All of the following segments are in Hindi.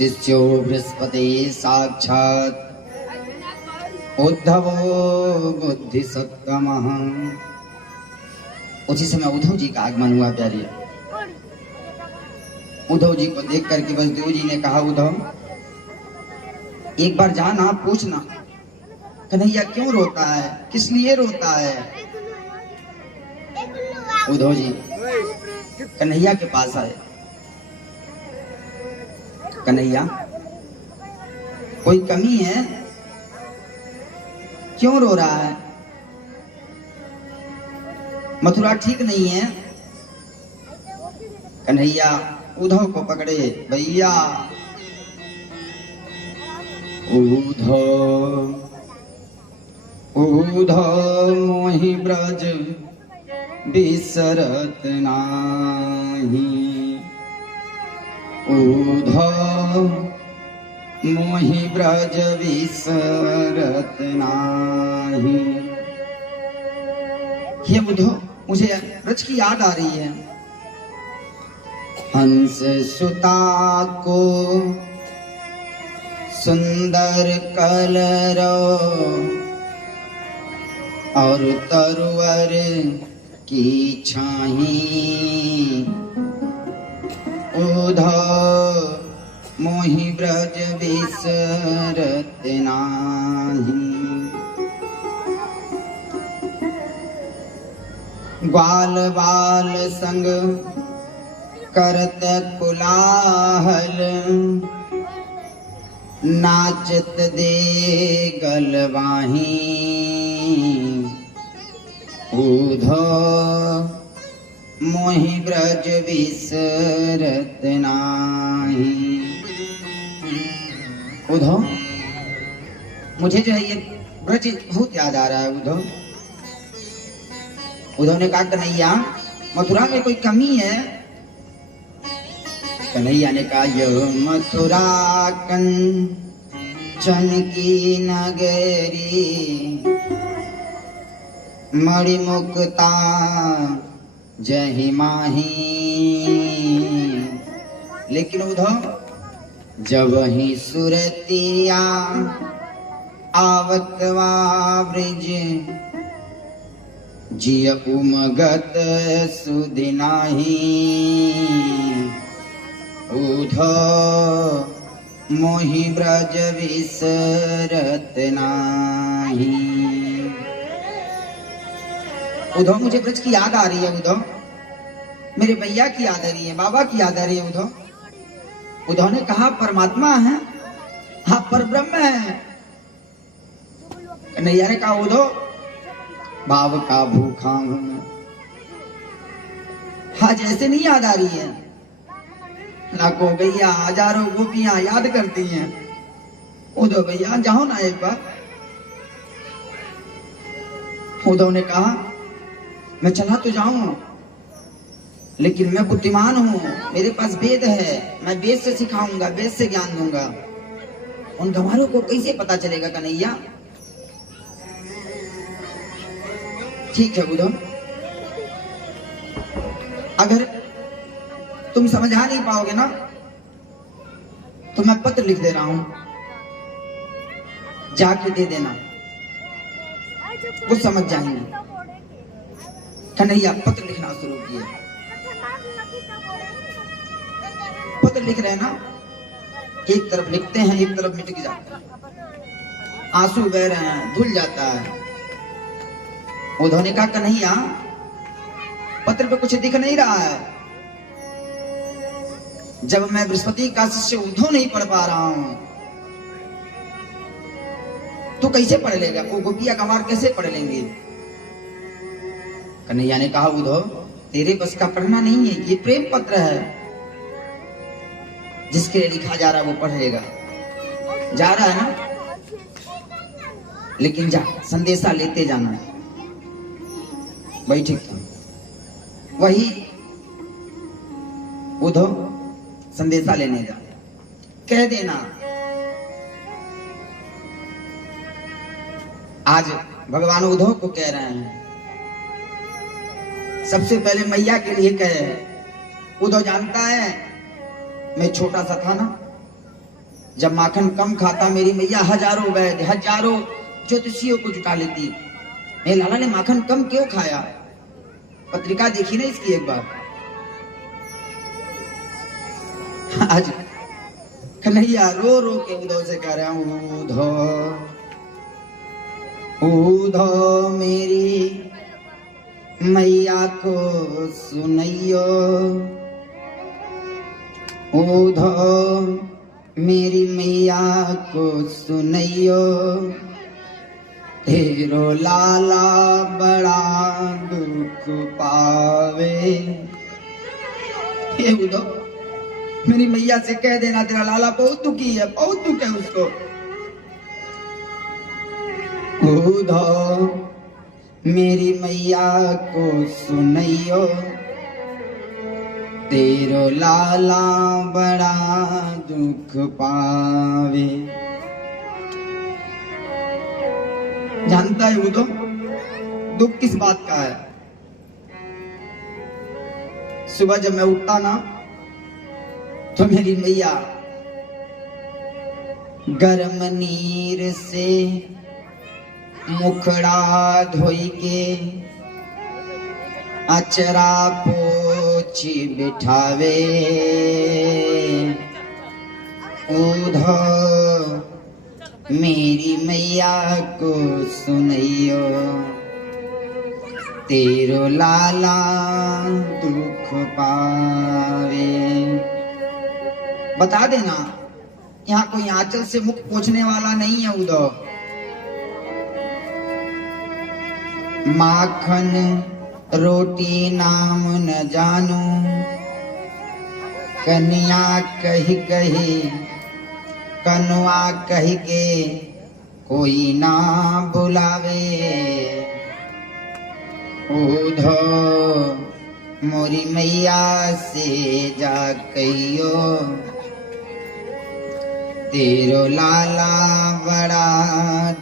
शिष्यो बृहस्पति साक्षात् उद्धवो बुद्धिसत्तमः। उसी समय उद्धव जी का आगमन हुआ प्यारी। उद्धव जी को देख करके वसुदेव जी ने कहा, उद्धव एक बार जाना पूछना कन्हैया क्यों रोता है, किस लिए रोता है। उद्धव जी कन्हैया के पास आए। कन्हैया कोई कमी है, क्यों रो रहा है, मथुरा ठीक नहीं है। कन्हैया उद्धव को पकड़े, भैया उद्धव उद्धव मोहि ब्रज बिसरत नाही, उद्धव मोहि ब्रज बिसरत नाही। हे उद्धव मुझे ब्रज की याद आ रही है। हंस सुता को सुंदर कलरो और तरुवर की छाही, उद्धव मोहि ब्रज बिसरत नाही। ग्वाल बाल संग करत कुलाहल, नाचत दे गलवाही, उद्धव मोहि ब्रज बिसरत नाही। उद्धव मुझे जो है ये ब्रज बहुत याद आ रहा है। उद्धव उद्धव ने कहा, कन्हैया मथुरा में कोई कमी है। कन्हैया ने कहा, यह मथुरा कंचन की नगरी, मणिमुक्ता जहि माही। लेकिन उद्धव जब ही सुरतिया आवत वा ब्रिज, जिय उमगत सुदिनाही, उद्धव मोहि ब्रज बिसरत नाही। उद्धव मुझे ब्रज की याद आ रही है। उद्धव मेरे भैया की याद आ रही है, बाबा की याद आ रही है। उद्धव ने कहा, परमात्मा है, हाँ परब्रह्म है। कन्हैया ने कहा, उद्धव भाव का भूखा हूं मैं, हाँ जैसे नहीं याद आ रही है। लाखों गैया हजारों गोपियां याद करती हैं। उद्धव भैया जाओ ना एक बार। उद्धव ने कहा, मैं चला तो जाऊं, लेकिन मैं बुद्धिमान हूं, मेरे पास वेद है, मैं वेद से सिखाऊंगा, वेद से ज्ञान दूंगा। उन गंवारों को कैसे पता चलेगा कन्हैया। ठीक है उद्धव, अगर तुम समझा नहीं पाओगे ना तो मैं पत्र लिख दे रहा हूं, जाके दे देना, वो समझ जाएंगे। कन्हैया पत्र लिखना शुरू किए। पत्र लिख रहे हैं ना, एक तरफ लिखते हैं, एक तरफ मिट जाता है, आंसू बह रहे हैं, धुल जाता है। उद्धव ने कहा, कन्हैया पत्र पे कुछ दिख नहीं रहा है। जब मैं बृहस्पति का शिष्य उद्धव नहीं पढ़ पा रहा हूं तो कैसे पढ़ लेगा, वो गोपिया गंवार कैसे पढ़ लेंगे। कन्हैया ने कहा, उद्धव तेरे बस का पढ़ना नहीं है, ये प्रेम पत्र है, जिसके लिए लिखा जा रहा है वो पढ़ेगा। जा रहा है ना, लेकिन जा संदेशा लेते जाना। वही ठीक था, वही उद्धव संदेशा लेने जा, कह देना आज भगवान उद्धव को कह रहे हैं, सबसे पहले मैया के लिए कहे। उद्धव जानता है मैं छोटा सा था ना, जब माखन कम खाता मेरी मैया हजारों वैद्य हजारों ज्योतिषियों को जुटा लेती। मेरे लाला ने माखन कम क्यों खाया? पत्रिका देखी ना इसकी एक बार। आज कन्हैया रो रो के उद्धव से कह रहा हूं, उद्धव मेरी मैया को सुनैयो, उद्धव मेरी मैया को सुनैयो, तेरो लाला बड़ा दुख पावे। हे उद्धव मेरी मैया से कह देना तेरा लाला बहुत दुखी है, बहुत दुख है उसको। उद्धव मेरी मैया को सुनैयो, तेरो लाला बड़ा दुख पावे। जानता है उद्धव दुख किस बात का है? सुबह जब मैं उठता ना तो मेरी मैया गरम नीर से मुखड़ा धोई के अचरा पोछी बिठावे। उद्धव मेरी मैया को सुनैयो, तेरो लाला दुख पावे। बता देना यहाँ कोई आंचल से मुख पोंछने वाला नहीं है उद्धव। माखन रोटी नाम न जानू, कन्या कही कही कनुआ कही के कोई ना बुलावे। उद्धव मोरी मैया से जा कहियो, तेरो लाला बड़ा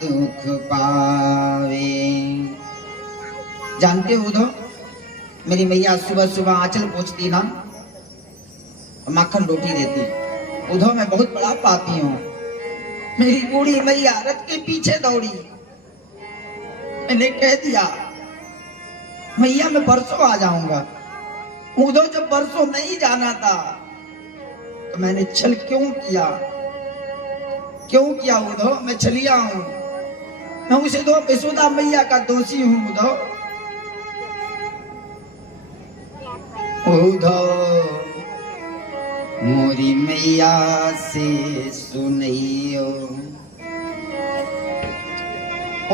दुख पावे। जानते हो उद्धव मेरी मैया सुबह सुबह आंचल पोंछती ना, माखन रोटी देती। उद्धव मैं बहुत बड़ा पापी हूँ। मेरी बूढ़ी मैया रथ के पीछे दौड़ी, मैंने कह दिया मैया मैं परसों आ जाऊंगा। उद्धव जब परसों नहीं जाना था तो मैंने छल क्यों किया? क्यों किया उद्धव? मैं छलिया हूं, मैं उसे दो यशोदा मैया का दोषी हूं उद्धव। उद्धव मोरी मैया से सुनैयो।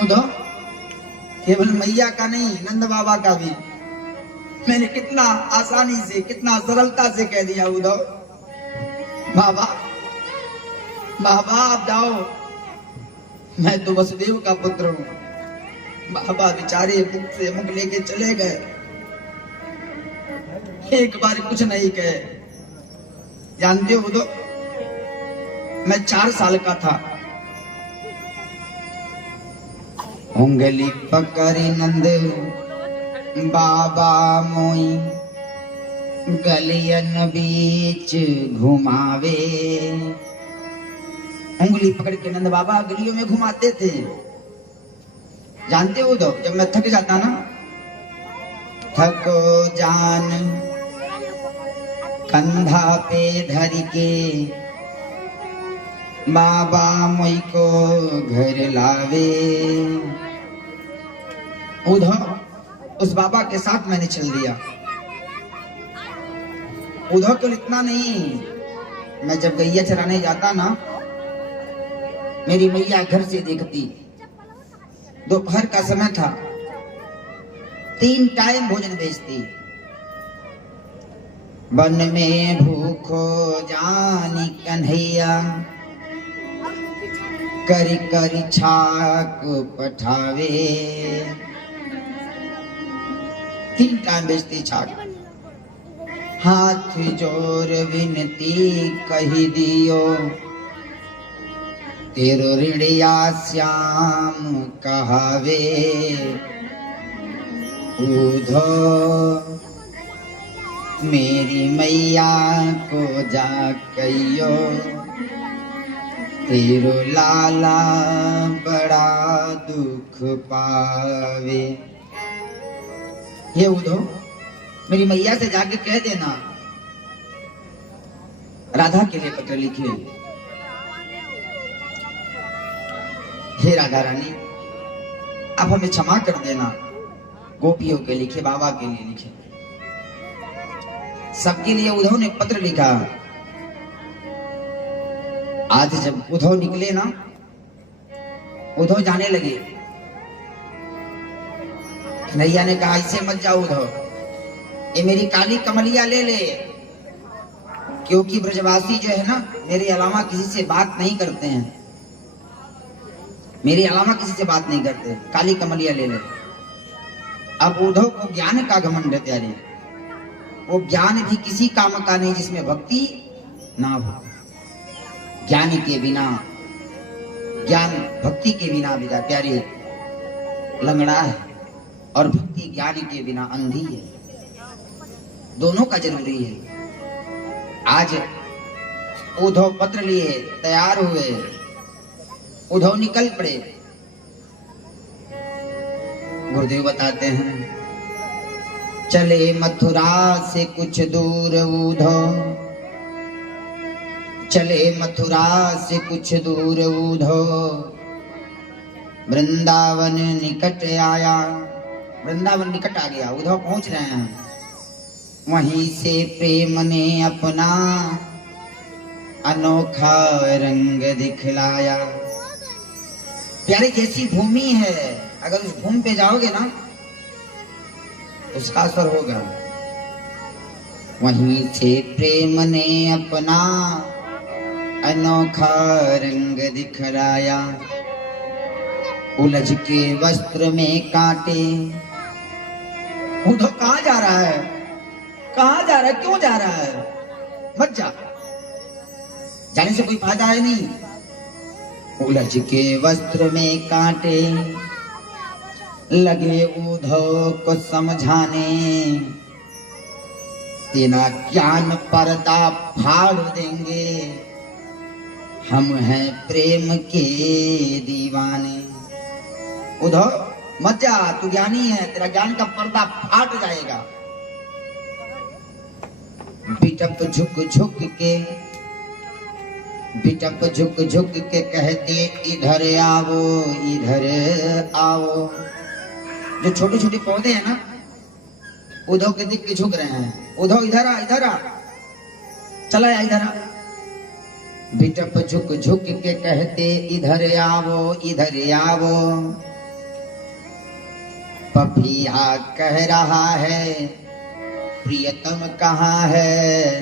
उद्धव केवल मैया का नहीं नंद बाबा का भी मैंने कितना आसानी से कितना सरलता से कह दिया उद्धव बाबा बाबा आप जाओ, मैं तो वसुदेव का पुत्र हूं। बाबा बेचारे मुख से मुख लेके चले गए, एक बार कुछ नहीं कहे। जानते हो तो मैं 4 साल का था, उंगली पकड़े नंद बाबा मोई, गलियन बीच घुमावे। उंगली पकड़ के नंद बाबा गलियों में घुमाते थे। जानते हो तो जब मैं थक जाता ना, थको जान कंधा पे धर के बाबा मोई को घर लावे। उद्धव उस बाबा के साथ मैंने चल दिया। उद्धव केवल इतना नहीं, मैं जब गैया चराने जाता ना मेरी मैया घर से देखती, दोपहर का समय था, 3 टाइम भोजन बेचती। वन में भूखो जानी कन्हैया, करी करी छाक पठावे। 3 टाइम बेचती छाक। हाथ जोर विनती कही दियो, तेरो ऋणिया श्याम कहावे। उद्धव मेरी मैया को जा कहियो, तेरो लाला बड़ा दुख पावे। ये उधो मेरी मैया से जाके कह देना राधा के लिए पत्र लिखे। हे राधा रानी, आप हमें क्षमा कर देना, गोपियों के लिखे, बाबा के लिए लिखे। सबके लिए उद्धव ने पत्र लिखा। आज जब उद्धव निकले ना, उद्धव जाने लगे, कन्हैया ने कहा इसे मत जाओ उद्धव, ये मेरी काली कमलिया ले ले, क्योंकि ब्रजवासी जो है ना मेरे अलावा किसी से बात नहीं करते हैं, मेरे अलावा किसी से बात नहीं करते, काली कमलिया ले ले। अब उद्धव को ज्ञान का घमंड है प्यारे, वो ज्ञान भी किसी काम का नहीं जिसमें भक्ति ना हो। ज्ञान के बिना, ज्ञान भक्ति के बिना भी प्यारे लंगड़ा है, और भक्ति ज्ञान के बिना अंधी है। दोनों का जरूरी है। आज उद्धव पत्र लिए तैयार हुए, उद्धव निकल पड़े। गुरुदेव बताते हैं चले मथुरा से कुछ दूर उद्धव, चले मथुरा से कुछ दूर उद्धव, वृंदावन निकट आया। वृंदावन निकट आ गया, उद्धव पहुंच रहे हैं। वहीं से प्रेम ने अपना अनोखा रंग दिखलाया। प्यारी जैसी भूमि है, अगर उस भूमि पे जाओगे ना उसका असर होगा। वहीं से प्रेम ने अपना अनोखा रंग दिखलाया। उलझ के वस्त्र में कांटे। उद्धव कहाँ जा रहा है, कहाँ जा रहा है, क्यों जा रहा है? मत जा, जाने से कोई फायदा है नहीं। उलझ के वस्त्र में कांटे लगे उद्धव को समझाने, तेरा ज्ञान पर्दा फाड़ देंगे, हम हैं प्रेम के दीवाने। उद्धव मत जा, तू ज्ञानी है, तेरा ज्ञान का पर्दा फाट जाएगा। बिटप झुक झुक के, बिटप झुक झुक के कहते इधर आओ, इधर आओ। जो छोटे छोटे पौधे हैं ना, उद्धव के दिख के झुक रहे हैं। उद्धव इधर आ, इधर आ, चला या इधर आ। बिटप झुक झुक के कहते इधर आओ, इधर आओ। पपिया कह रहा है प्रियतम कहाँ है,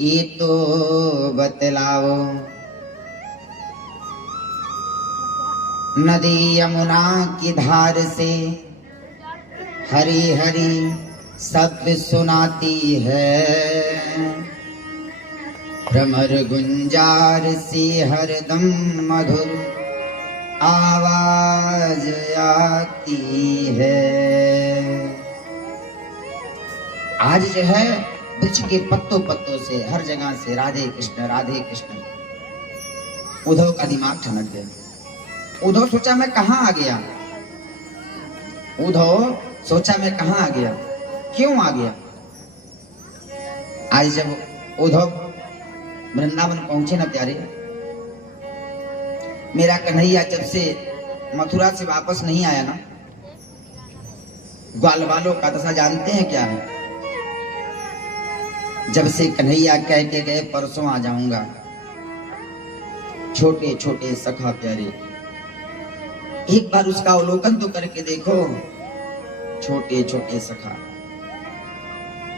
ये तो बतलाओ। नदी यमुना की धार से हरी हरी शब्द सुनाती है, भ्रमर गुंजार सी हरदम मधुर आवाज आती है। आज जो है वृक्ष के पत्तों पत्तों से, हर जगह से राधे कृष्ण राधे कृष्ण। उद्धव का दिमाग ठनक गया। उद्धव सोचा मैं कहाँ आ गया, उद्धव सोचा मैं कहाँ आ गया, क्यों आ गया। आज जब उद्धव वृंदावन पहुंचे ना प्यारे, मेरा कन्हैया जब से मथुरा से वापस नहीं आया ना, ग्वाल वालों का दशा जानते हैं क्या है। जब से कन्हैया कह के गए परसों आ जाऊंगा, छोटे छोटे सखा प्यारे, एक बार उसका अवलोकन तो करके देखो। छोटे छोटे सखा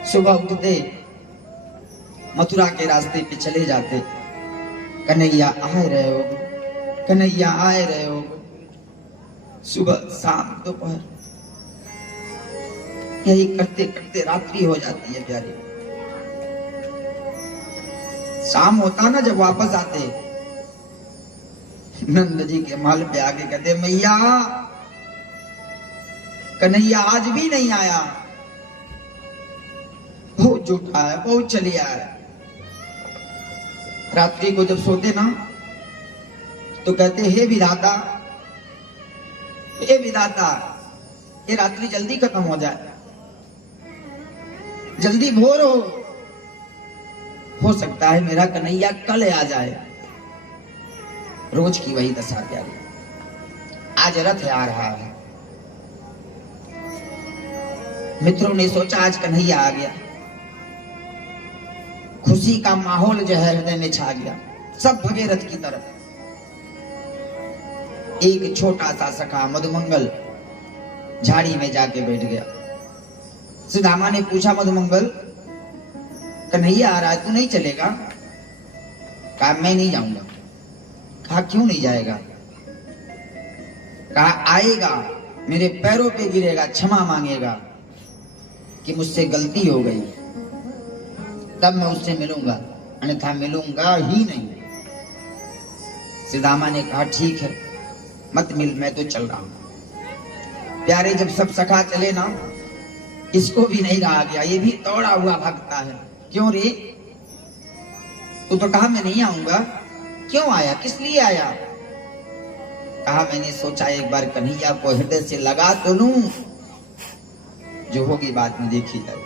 सुबह उठते मथुरा के रास्ते पे चले जाते, कन्हैया आए रहे हो, कन्हैया आए रहे हो। सुबह शाम दोपहर यही करते करते रात्रि हो जाती है प्यारे। शाम होता ना जब वापस आते, नंद जी के महल पे आके कहते मैया कन्हैया आज भी नहीं आया, बहुत झूठा है, बहुत चलिया है। रात्रि को जब सोते ना तो कहते हे विधाता, हे विधाता, ये रात्रि जल्दी खत्म हो जाए, जल्दी भोर हो सकता है मेरा कन्हैया कल आ जाए। रोज की वही दशा प्यारी, आज रथ आ रहा है। मित्रों ने सोचा आज कन्हैया आ गया, खुशी का माहौल जो है हृदय में छा गया, सब भगे रथ की तरफ। एक छोटा सा सखा मधुमंगल झाड़ी में जाके बैठ गया। सुदामा ने पूछा, मधुमंगल कन्हैया आ रहा है, तू नहीं चलेगा? कहा मैं नहीं जाऊंगा। कहा क्यों नहीं जाएगा? कहा आएगा, मेरे पैरों पे गिरेगा, क्षमा मांगेगा कि मुझसे गलती हो गई, तब मैं उससे मिलूंगा, अन्यथा मिलूंगा ही नहीं। सुदामा ने कहा ठीक है, मत मिल, मैं तो चल रहा हूं। प्यारे जब सब सखा चले ना, इसको भी नहीं रहा गया, ये भी दौड़ा हुआ भागता है। क्यों रे, तू तो कहा मैं नहीं आऊंगा, क्यों आया, किस लिए आया? कहा मैंने सोचा एक बार कन्हैया को हृदय से लगा तो लूं, जो होगी बाद में देखी जाए।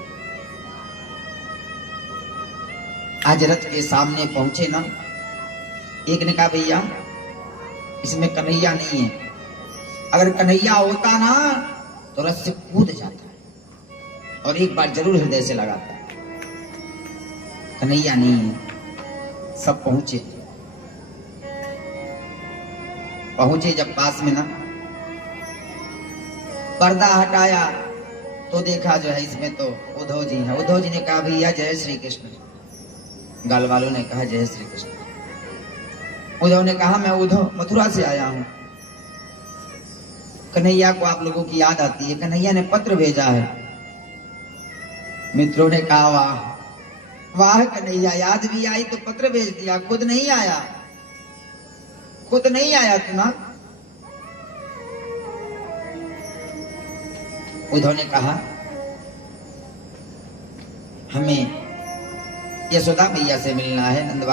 आज रथ के सामने पहुंचे ना, एक ने कहा भैया इसमें कन्हैया नहीं है, अगर कन्हैया होता ना तो रथ से कूद जाता और एक बार जरूर हृदय से लगाता। कन्हैया नहीं है। सब पहुंचे जब पास में ना, पर्दा हटाया तो देखा जो है इसमें तो उद्धव जी है। उद्धव जी ने कहा भैया जय श्री कृष्ण। गाल वालों ने कहा जय श्री कृष्ण। उद्धव ने कहा मैं उद्धव मथुरा से आया हूं, कन्हैया को आप लोगों की याद आती है, कन्हैया ने पत्र भेजा है। मित्रों ने कहा वाह वाह कन्हैया, याद भी आई तो पत्र भेज दिया, खुद नहीं आया, खुद नहीं आया तू ना। उद्धव ने कहा हमें यशोदा मैया से मिलना है, नंदवा